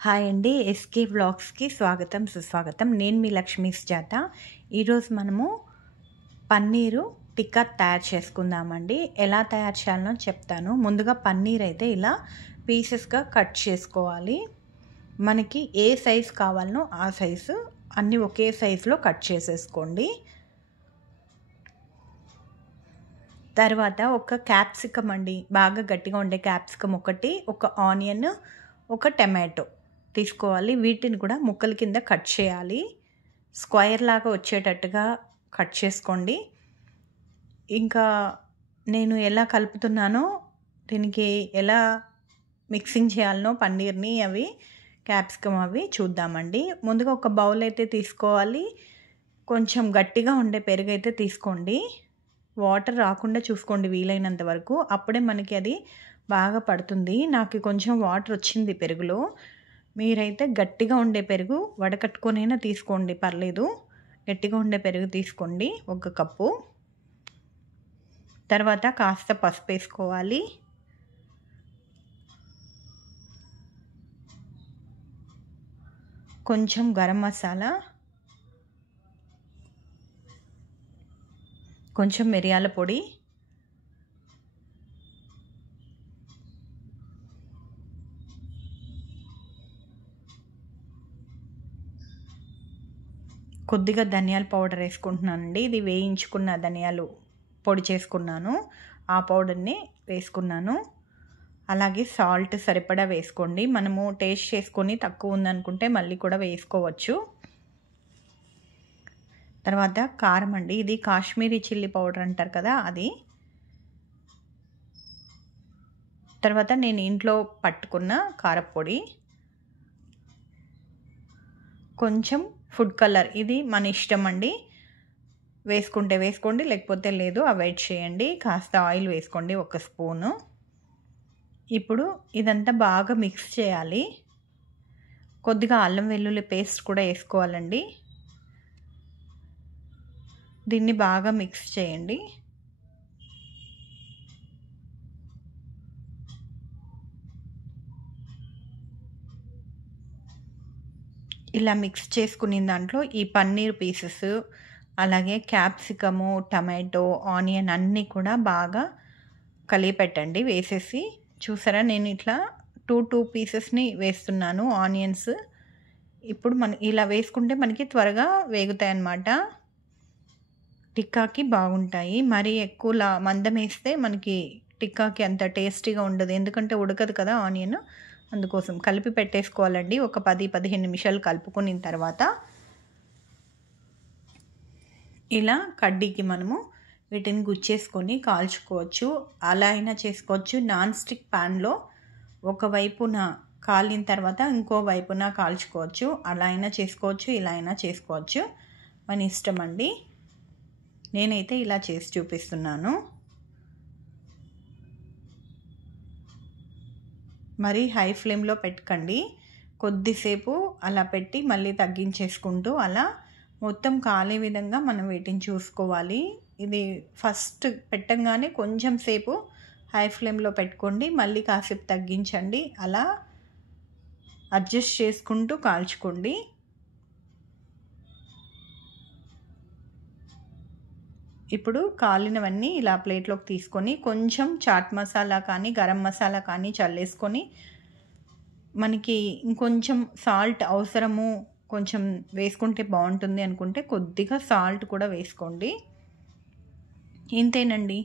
Hi అండి. SK వ్లాగ్స్‌కి స్వాగతం, సుస్వాగతం. నేను మీ లక్ష్మీ సుజాత. ఈరోజు మనము పన్నీరు టిక్కా తయారు చేసుకుందామండి. ఎలా తయారు చేయాలో చెప్తాను. ముందుగా పన్నీర్ అయితే ఇలా పీసెస్‌గా కట్ చేసుకోవాలి. మనకి ఏ సైజు కావాలనో ఆ సైజు అన్నీ ఒకే సైజులో కట్ చేసేసుకోండి. తర్వాత ఒక క్యాప్సికమ్ అండి, బాగా గట్టిగా ఉండే క్యాప్సికమ్ ఒకటి, ఒక ఆనియన్, ఒక టమాటో తీసుకోవాలి. వీటిని కూడా ముక్కల కింద కట్ చేయాలి. స్క్వేర్ లాగా వచ్చేటట్టుగా కట్ చేసుకోండి. ఇంకా నేను ఎలా కలుపుతున్నానో, దీనికి ఎలా మిక్సింగ్ చేయాలనో పన్నీర్ని అవి క్యాప్సికమ్ అవి చూద్దామండి. ముందుగా ఒక బౌల్ అయితే తీసుకోవాలి. కొంచెం గట్టిగా ఉండే పెరుగు అయితే తీసుకోండి. వాటర్ రాకుండా చూసుకోండి వీలైనంత వరకు. అప్పుడే మనకి అది బాగా పడుతుంది. నాకు కొంచెం వాటర్ వచ్చింది పెరుగులో. మీరైతే గట్టిగా ఉండే పెరుగు వడకట్టుకొనైనా తీసుకోండి, పర్లేదు. గట్టిగా ఉండే పెరుగు తీసుకోండి, 1 కప్పు. తర్వాత కాస్త పసుపు వేసుకోవాలి. కొంచెం గరం మసాలా, కొంచెం మిరియాల పొడి, కొద్దిగా ధనియాల పౌడర్ వేసుకుంటున్నానండి. ఇది వేయించుకున్న ధనియాలు పొడి చేసుకున్నాను, ఆ పౌడర్ని వేసుకున్నాను. అలాగే సాల్ట్ సరిపడా వేసుకోండి. మనము టేస్ట్ చేసుకొని తక్కువ ఉందనుకుంటే మళ్ళీ కూడా వేసుకోవచ్చు. తర్వాత కారం అండి, ఇది కాశ్మీరీ చిల్లీ పౌడర్ అంటారు కదా, అది. తర్వాత నేను ఇంట్లో పట్టుకున్న కారపొడి, కొంచెం ఫుడ్ కలర్, ఇది మన ఇష్టం అండి. వేసుకుంటే వేసుకోండి, లేకపోతే లేదు, అవాయిడ్ చేయండి. కాస్త ఆయిల్ వేసుకోండి, 1 స్పూను. ఇప్పుడు ఇదంతా బాగా మిక్స్ చేయాలి. కొద్దిగా అల్లం వెల్లుల్లి పేస్ట్ కూడా వేసుకోవాలండి. దీన్ని బాగా మిక్స్ చేయండి. ఇలా మిక్స్ చేసుకున్న దాంట్లో ఈ పన్నీర్ పీసెస్, అలాగే క్యాప్సికము, టమాటో, ఆనియన్ అన్నీ కూడా బాగా కలిపెట్టండి వేసేసి. చూసారా, నేను ఇట్లా 2 పీసెస్ని వేస్తున్నాను ఆనియన్స్. ఇప్పుడు ఇలా వేసుకుంటే మనకి త్వరగా వేగుతాయి అన్నమాట. టిక్కాకి బాగుంటాయి. మరీ ఎక్కువ మందం వేస్తే మనకి టిక్కాకి అంత టేస్టీగా ఉండదు, ఎందుకంటే ఉడకదు కదా ఆనియన్. అందుకోసం కలిపి పెట్టేసుకోవాలండి. ఒక 10-15 నిమిషాలు కలుపుకున్న తర్వాత ఇలా కడ్డీకి మనము వీటిని గుచ్చేసుకొని కాల్చుకోవచ్చు. అలా అయినా చేసుకోవచ్చు. నాన్ స్టిక్ ప్యాన్లో ఒకవైపున కాలిన తర్వాత ఇంకో వైపున కాల్చుకోవచ్చు. అలా అయినా చేసుకోవచ్చు, ఇలా అయినా చేసుకోవచ్చు, మన ఇష్టం అండి. నేనైతే ఇలా చేసి చూపిస్తున్నాను. మరి హై ఫ్లేమ్లో పెట్టకండి. కొద్దిసేపు అలా పెట్టి మళ్ళీ తగ్గించేసుకుంటూ అలా మొత్తం కాలే విధంగా మనం వీటిని చూసుకోవాలి. ఇది ఫస్ట్ పెట్టంగానే కొంచెం సేపు హై ఫ్లేమ్లో పెట్టుకోండి, మళ్ళీ కాసేపు తగ్గించండి. అలా అడ్జస్ట్ చేసుకుంటూ కాల్చుకోండి. ఇప్పుడు కాలినవన్నీ ఇలా ప్లేట్లోకి తీసుకొని కొంచెం చాట్ మసాలా కానీ గరం మసాలా కానీ చల్లేసుకొని, మనకి ఇంకొంచెం సాల్ట్ అవసరము, కొంచెం వేసుకుంటే బాగుంటుంది అనుకుంటే కొద్దిగా సాల్ట్ కూడా వేసుకోండి. ఇంతేనండి.